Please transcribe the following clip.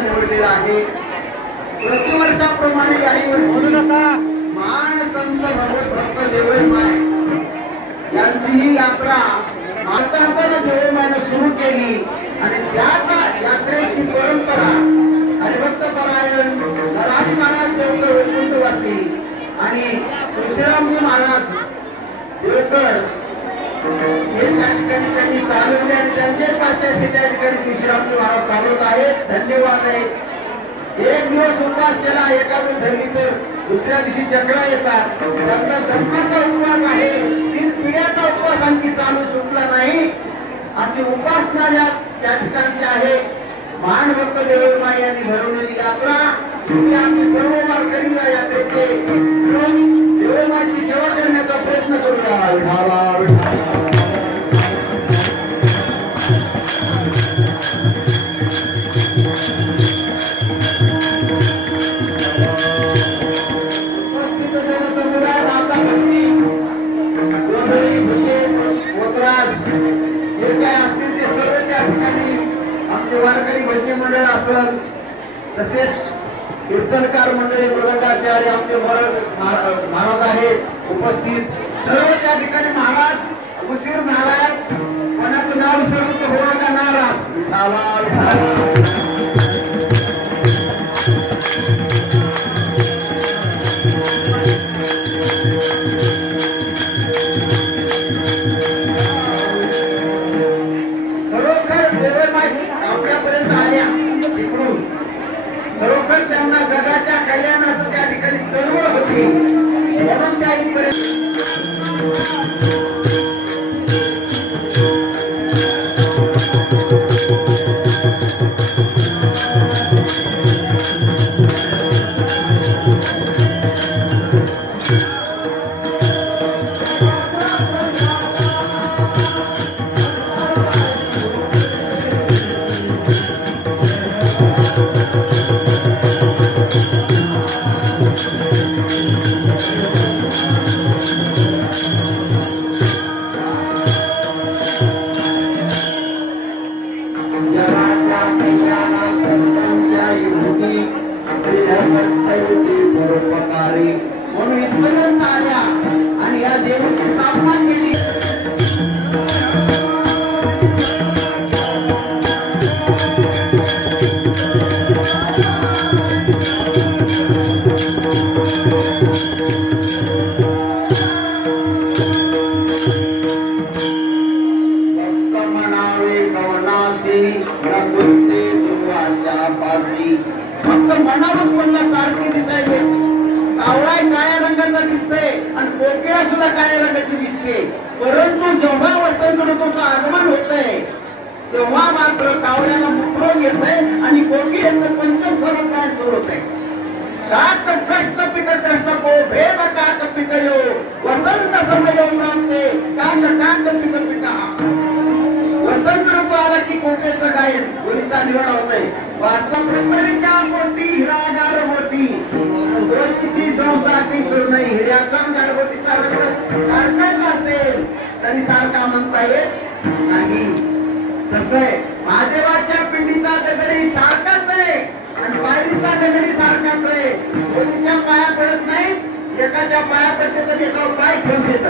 निवडलेला आहे। प्रतिवर्षाप्रमाणे याही वर्षी महान संत भगवत भक्त देवळमाय यांची ही यात्रा महाराष्ट्राने देवळमायने सुरू केली आणि त्या यात्रेची वर्षाचे त्या ठिकाणी विश्रांती महाराज चालवत आहेत. धन्यवाद आहे. एक दिवस उपवास केला, एखादं धरली तर दुसऱ्या दिवशी चक्रा येतात. त्यांचा जन्माचा उपवास आहे. 3 पिढ्याचा उपवास आणखी चालू सुटला नाही. अशी उपासना त्या ठिकाणची आहे. महान भक्त देवमाई यांनी भरवलेली यात्रा. तुम्ही आमची सर्व वारकरी या यात्रेचे देवमाईची सेवा करण्याचा प्रयत्न करूया. विठाला विठाला. वारकरी भजनी मंडळ असेल, तसेच कीर्तनकार मंडळी, मृदंगाचार्य आमचे महाराज आहेत उपस्थित. सर्व त्या ठिकाणी महाराज उशीर झालाय. कोणाचं नाव विसरलं तर होणार का नाराज. विठाला विठाला. खरोखर त्यांना जगाच्या कल्याणाचं त्या ठिकाणी चळवळ होती. म्हणून त्या इथपर्यंत म्हणून इथपर्यंत आल्या आणि या देवाची स्थापना केली. भक्त म्हणावे कवनासी प्रकृती दुर्वाशापासी. फक्त म्हणावंच म्हणलं सारखे दिसायले. कावळा काळ्या रंगाचा दिसतोय आणि कोकिळा सुद्धा काळ्या रंगाची दिसते. परंतु जेव्हा वसंत ऋतूचं आगमन होतंय तेव्हा मात्र कावळ्याला मुकरोग येतंय आणि कोकिळेचं पंचम स्वरूप काय सुरू होतंय. काक प्रश्न पिक प्रश्न को भेद काक पिकयो वसंत समयो नामते काक काक पिक पिका. वसंत ऋतू आला की कोकिळेचं गायन मुलीचा निवड होतंय. वास्तव प्रत्येकाच्या मोठी हिरागार मोठी दोन्हीची संसारती करू नये. हिऱ्याचा गारगोटीचा रंग सारखाच असेल तरी सारखा म्हणता येत नाही. कसं आहे, महादेवाच्या पिंडीचा दगडी सारखाच आहे आणि पायरीचा दगडी सारखाच आहे. दोन्हीच्या पाया पडत नाहीत. एकाच्या पाया पडते तर एका पाय ठेवून देतात.